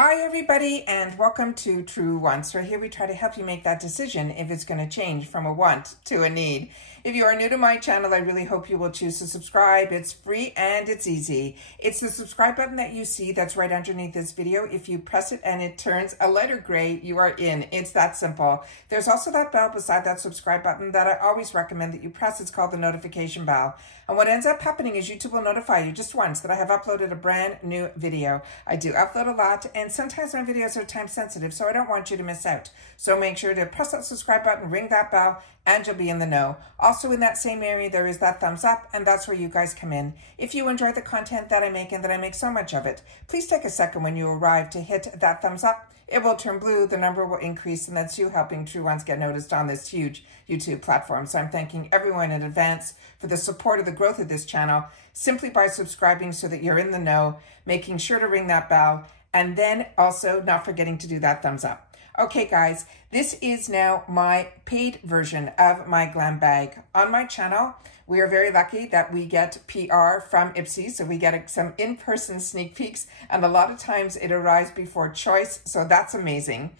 Hi everybody and welcome to True Wants, where here we try to help you make that decision if it's going to change from a want to a need. If you are new to my channel, I really hope you will choose to subscribe. It's free and it's easy. It's the subscribe button that you see that's right underneath this video. If you press it and it turns a lighter gray, you are in. It's that simple. There's also that bell beside that subscribe button that I always recommend that you press. It's called the notification bell. And what ends up happening is YouTube will notify you just once that I have uploaded a brand new video. I do upload a lot, and sometimes my videos are time sensitive, so I don't want you to miss out. So make sure to press that subscribe button, ring that bell, and you'll be in the know. Also in that same area, there is that thumbs up, and that's where you guys come in. If you enjoy the content that I make and that I make so much of it, please take a second when you arrive to hit that thumbs up. It will turn blue, the number will increase, and that's you helping True Ones get noticed on this huge YouTube platform. So I'm thanking everyone in advance for the support of the growth of this channel, simply by subscribing so that you're in the know, making sure to ring that bell, and then also not forgetting to do that thumbs up. Okay, guys, this is now my paid version of my GlamBag. On my channel, we are very lucky that we get PR from IPSY, so we get some in-person sneak peeks, and a lot of times it arrives before choice, so that's amazing.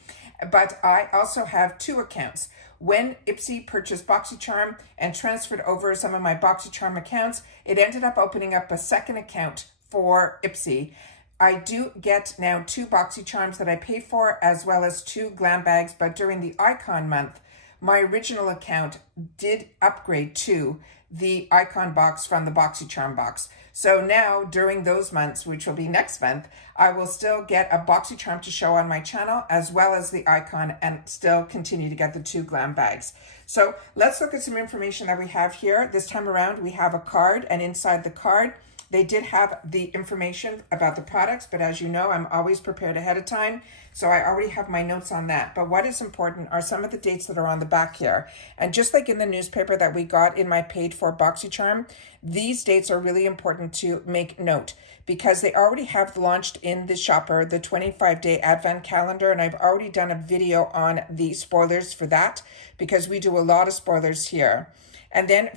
But I also have two accounts. When IPSY purchased BoxyCharm and transferred over some of my BoxyCharm accounts, it ended up opening up a second account for IPSY. I do get now 2 BoxyCharms that I pay for, as well as 2 GlamBags, but during the Icon month, my original account did upgrade to the Icon box from the BoxyCharm box. So now, during those months, which will be next month, I will still get a BoxyCharm to show on my channel, as well as the Icon, and still continue to get the 2 GlamBags. So let's look at some information that we have here. This time around, we have a card, and inside the card, they did have the information about the products, but as you know, I'm always prepared ahead of time, so I already have my notes on that. But what is important are some of the dates that are on the back here. And just like in the newspaper that we got in my paid for BoxyCharm, these dates are really important to make note, because they already have launched in the shopper the 25-day advent calendar, and I've already done a video on the spoilers for that, because we do a lot of spoilers here. And then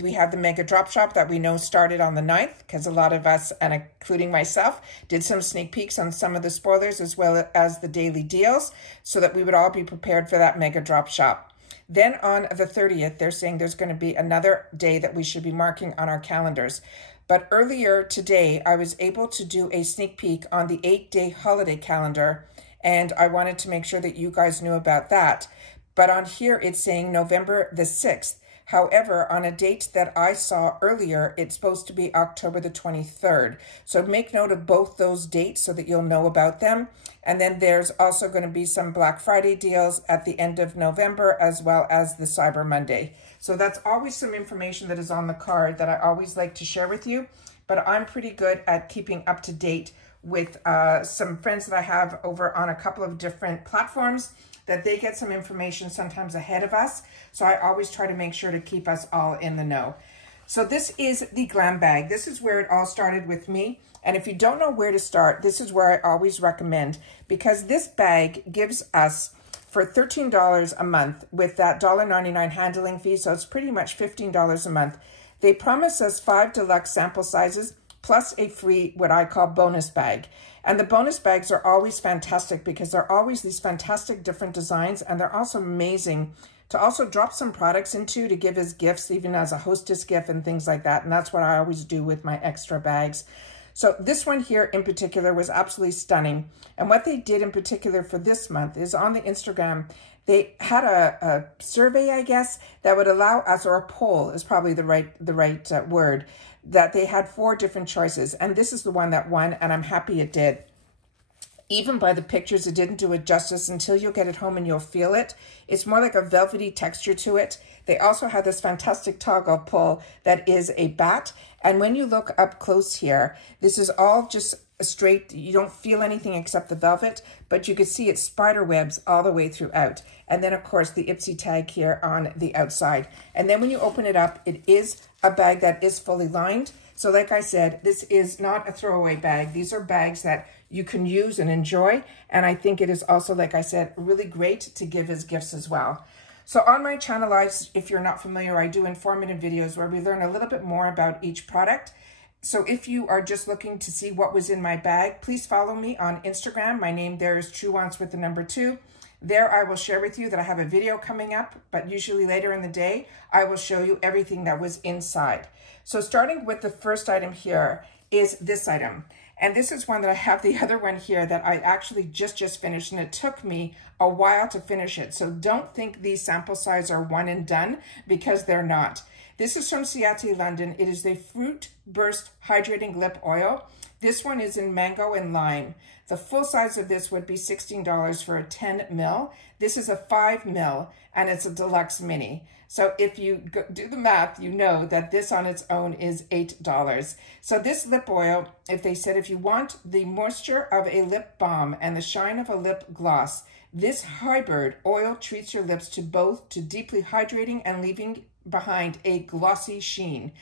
we have the Mega Drop Shop that we know started on the 9th, because a lot of us, and including myself, did some sneak peeks on some of the spoilers as well as the daily deals, so that we would all be prepared for that Mega Drop Shop. Then on the 30th, they're saying there's going to be another day that we should be marking on our calendars. But earlier today, I was able to do a sneak peek on the 8-day holiday calendar, and I wanted to make sure that you guys knew about that. But on here, it's saying November the 6th. However, on a date that I saw earlier, it's supposed to be October the 23rd. So make note of both those dates so that you'll know about them. And then there's also going to be some Black Friday deals at the end of November, as well as the Cyber Monday. So that's always some information that is on the card that I always like to share with you. But I'm pretty good at keeping up to date with some friends that I have over on a couple of different platforms, that they get some information sometimes ahead of us. So I always try to make sure to keep us all in the know. So this is the GlamBag. This is where it all started with me. And if you don't know where to start, this is where I always recommend, because this bag gives us, for $13 a month with that $1.99 handling fee, so it's pretty much $15 a month. They promise us 5 deluxe sample sizes, plus a free, what I call bonus bag. And the bonus bags are always fantastic, because they're always these fantastic different designs, and they're also amazing to also drop some products into to give as gifts, even as a hostess gift and things like that. And that's what I always do with my extra bags. So this one here in particular was absolutely stunning. And what they did in particular for this month is on the Instagram, they had a survey, I guess, that would allow us, or a poll is probably the right word, that they had 4 different choices. And this is the one that won, and I'm happy it did. Even by the pictures, it didn't do it justice until you'll get it home and you'll feel it. It's more like a velvety texture to it. They also have this fantastic toggle pull that is a bat. And when you look up close here, this is all just straight. You don't feel anything except the velvet, but you can see it's spider webs all the way throughout. And then, of course, the IPSY tag here on the outside. And then when you open it up, it is a bag that is fully lined. So like I said, this is not a throwaway bag. These are bags that you can use and enjoy. And I think it is also, like I said, really great to give as gifts as well. So on my channel, if you're not familiar, I do informative videos where we learn a little bit more about each product. So if you are just looking to see what was in my bag, please follow me on Instagram. My name there is TrueOnce with the number 2. There I will share with you that I have a video coming up, but usually later in the day, I will show you everything that was inside. So starting with the first item here is this item. And this is one that I have the other one here that I actually just finished, and it took me a while to finish it. So don't think these sample size are one and done, because they're not. This is from Ciate, London. It is the Fruit Burst Hydrating Lip Oil. This one is in mango and lime. The full size of this would be $16 for a 10 ml. This is a 5 ml, and it's a deluxe mini. So if you do the math, you know that this on its own is $8. So this lip oil, if they said if you want the moisture of a lip balm and the shine of a lip gloss, this hybrid oil treats your lips to both to deeply hydrating and leaving behind a glossy sheen.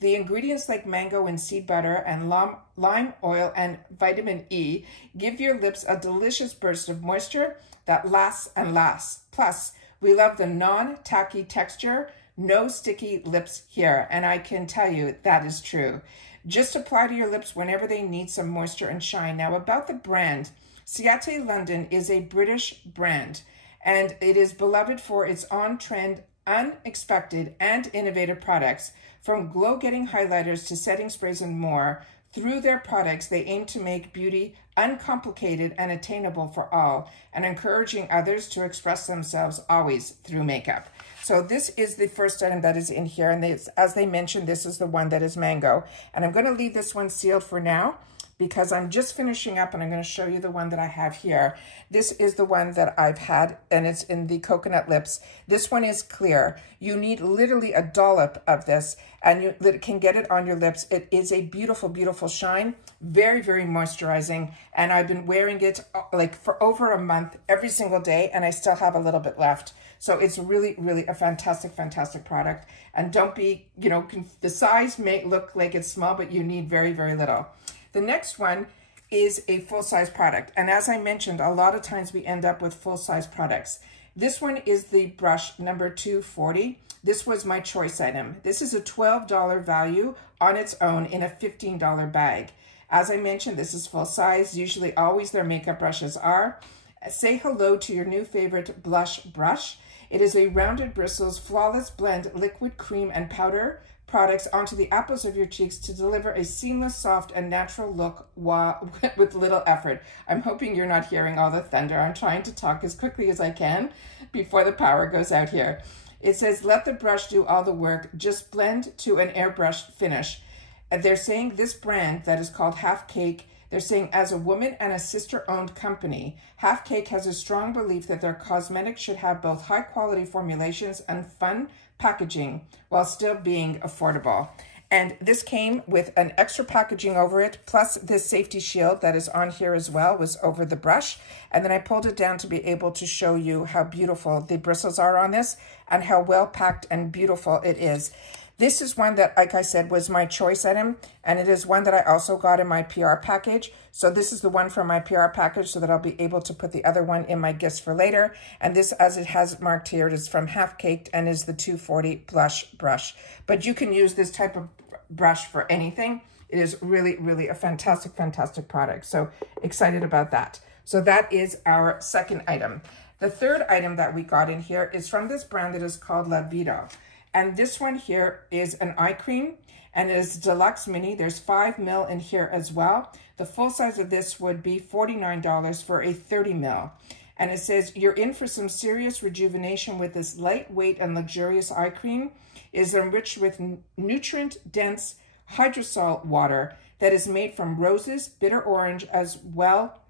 The ingredients like mango and seed butter and lime oil and vitamin E give your lips a delicious burst of moisture that lasts and lasts. Plus, we love the non-tacky texture, no sticky lips here, and I can tell you that is true. Just apply to your lips whenever they need some moisture and shine. Now about the brand, Ciate London is a British brand, and it is beloved for its on-trend, unexpected, and innovative products. From glow-getting highlighters to setting sprays and more, through their products, they aim to make beauty uncomplicated and attainable for all, and encouraging others to express themselves always through makeup. So this is the first item that is in here, and as they mentioned, this is the one that is mango. And I'm going to leave this one sealed for now, because I'm just finishing up, and I'm going to show you the one that I have here. This is the one that I've had, and it's in the coconut lips. This one is clear. You need literally a dollop of this, and you can get it on your lips. It is a beautiful, beautiful shine. Very, very moisturizing, and I've been wearing it like for over a month every single day, and I still have a little bit left. So it's really, really a fantastic, fantastic product. And don't be, you know, the size may look like it's small, but you need very, very little. The next one is a full-size product. And as I mentioned, a lot of times we end up with full-size products. This one is the brush number 240. This was my choice item. This is a $12 value on its own in a $15 bag. As I mentioned, this is full size. Usually always their makeup brushes are. Say hello to your new favorite blush brush. It is a rounded bristles, flawless blend, liquid cream and powder products onto the apples of your cheeks to deliver a seamless, soft, and natural look with little effort. I'm hoping you're not hearing all the thunder. I'm trying to talk as quickly as I can before the power goes out here. It says, let the brush do all the work. Just blend to an airbrushed finish. And they're saying this brand that is called Half Cake, they're saying as a woman and a sister-owned company, Half Cake has a strong belief that their cosmetics should have both high-quality formulations and fun packaging while still being affordable. And this came with an extra packaging over it, plus this safety shield that is on here as well was over the brush. And then I pulled it down to be able to show you how beautiful the bristles are on this and how well packed and beautiful it is. This is one that, like I said, was my choice item, and it is one that I also got in my PR package. So this is the one from my PR package so that I'll be able to put the other one in my gifts for later. And this, as it has marked here, it is from Half Caked and is the 240 blush brush. But you can use this type of brush for anything. It is really, really a fantastic, fantastic product. So excited about that. So that is our second item. The third item that we got in here is from this brand that is called La Vida. And this one here is an eye cream, and it is deluxe mini. There's 5 ml in here as well. The full size of this would be $49 for a 30 ml. And it says, you're in for some serious rejuvenation with this lightweight and luxurious eye cream. It is enriched with nutrient-dense hydrosol water that is made from roses, bitter orange, as well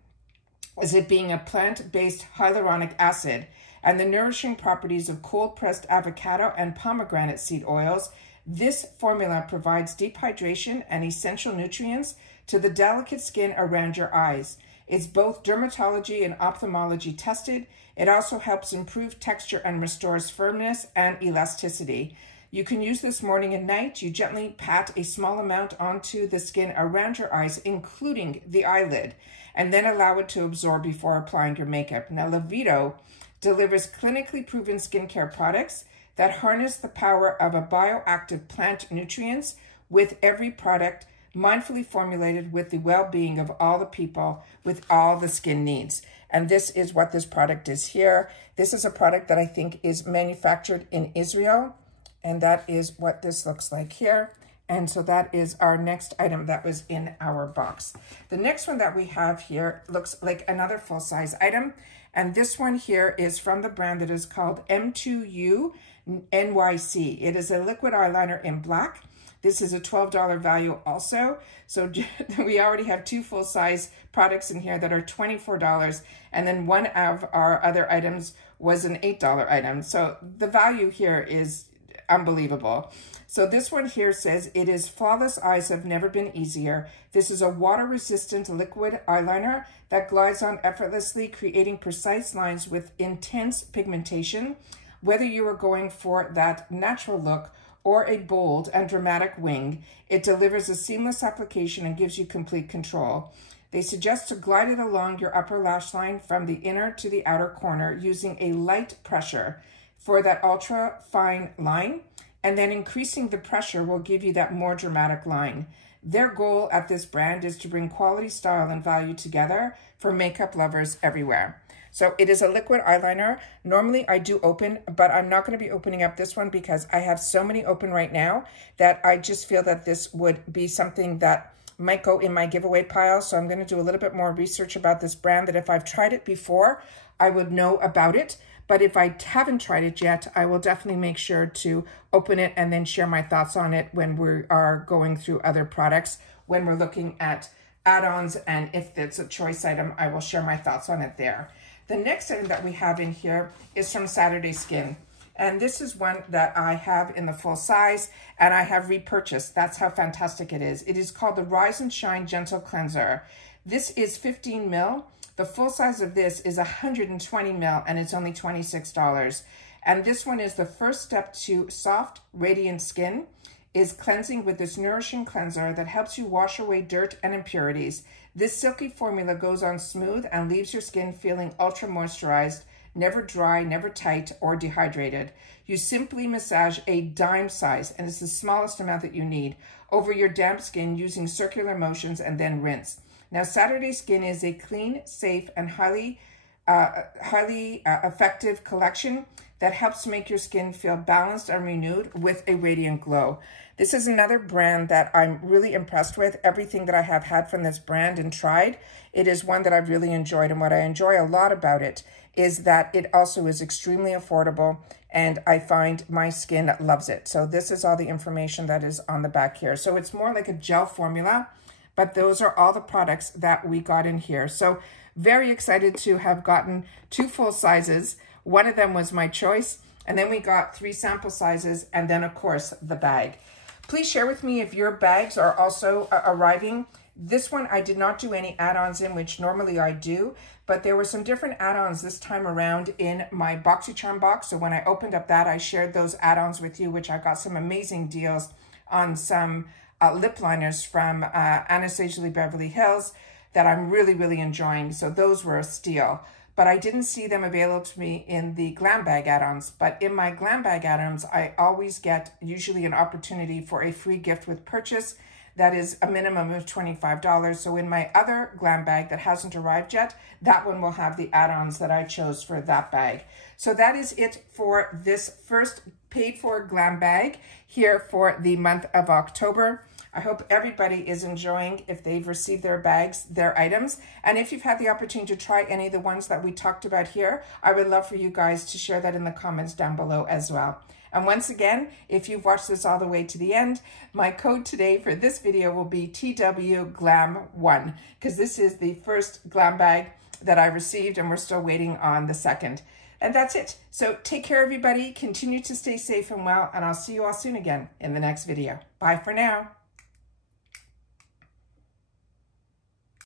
as it being a plant-based hyaluronic acid, and the nourishing properties of cold-pressed avocado and pomegranate seed oils. This formula provides deep hydration and essential nutrients to the delicate skin around your eyes. It's both dermatology and ophthalmology tested. It also helps improve texture and restores firmness and elasticity. You can use this morning and night. You gently pat a small amount onto the skin around your eyes, including the eyelid, and then allow it to absorb before applying your makeup. Now, La Vida delivers clinically proven skincare products that harness the power of a bioactive plant nutrients with every product mindfully formulated with the well-being of all the people with all the skin needs. And this is what this product is here. This is a product that I think is manufactured in Israel. And that is what this looks like here. And so that is our next item that was in our box. The next one that we have here looks like another full-size item. And this one here is from the brand that is called M2U NYC. It is a liquid eyeliner in black. This is a $12 value also. So we already have two full-size products in here that are $24. And then one of our other items was an $8 item. So the value here is unbelievable. So this one here says, it is flawless eyes have never been easier. This is a water-resistant liquid eyeliner that glides on effortlessly, creating precise lines with intense pigmentation. Whether you are going for that natural look or a bold and dramatic wing, it delivers a seamless application and gives you complete control. They suggest to glide it along your upper lash line from the inner to the outer corner using a light pressure for that ultra fine line, and then increasing the pressure will give you that more dramatic line. Their goal at this brand is to bring quality, style, and value together for makeup lovers everywhere. So it is a liquid eyeliner. Normally I do open, but I'm not going to be opening up this one because I have so many open right now that I just feel that this would be something that might go in my giveaway pile. So I'm going to do a little bit more research about this brand, that if I've tried it before, I would know about it. But if I haven't tried it yet, I will definitely make sure to open it and then share my thoughts on it when we are going through other products. When we're looking at add-ons, and if it's a choice item, I will share my thoughts on it there. The next item that we have in here is from Saturday Skin. And this is one that I have in the full size and I have repurchased. That's how fantastic it is. It is called the Rise and Shine Gentle Cleanser. This is 15 mil. The full size of this is 120 mil and it's only $26. And this one is the first step to soft, radiant skin, is cleansing with this nourishing cleanser that helps you wash away dirt and impurities. This silky formula goes on smooth and leaves your skin feeling ultra moisturized, never dry, never tight or dehydrated. You simply massage a dime size, and it's the smallest amount that you need, over your damp skin using circular motions and then rinse. Now, Saturday Skin is a clean, safe, and highly effective collection that helps make your skin feel balanced and renewed with a radiant glow. This is another brand that I'm really impressed with. Everything that I have had from this brand and tried, it is one that I've really enjoyed. And what I enjoy a lot about it is that it also is extremely affordable, and I find my skin loves it. So this is all the information that is on the back here. So it's more like a gel formula, but those are all the products that we got in here. So very excited to have gotten two full sizes. One of them was my choice, and then we got 3 sample sizes, and then of course the bag. Please share with me if your bags are also arriving. This one I did not do any add-ons in, which normally I do, but there were some different add-ons this time around in my BoxyCharm box. So when I opened up that, I shared those add-ons with you, which I got some amazing deals on some lip liners from Anastasia Beverly Hills that I'm really, really enjoying. So those were a steal. But I didn't see them available to me in the GlamBag add-ons. But in my GlamBag add-ons, I always get usually an opportunity for a free gift with purchase that is a minimum of $25. So in my other GlamBag that hasn't arrived yet, that one will have the add-ons that I chose for that bag. So that is it for this first paid for GlamBag here for the month of October. I hope everybody is enjoying, if they've received their bags, their items. And if you've had the opportunity to try any of the ones that we talked about here, I would love for you guys to share that in the comments down below as well. And once again, if you've watched this all the way to the end, my code today for this video will be TWGLAM1, because this is the first GlamBag that I received, and we're still waiting on the second. And that's it. So take care, everybody. Continue to stay safe and well, and I'll see you all soon again in the next video. Bye for now.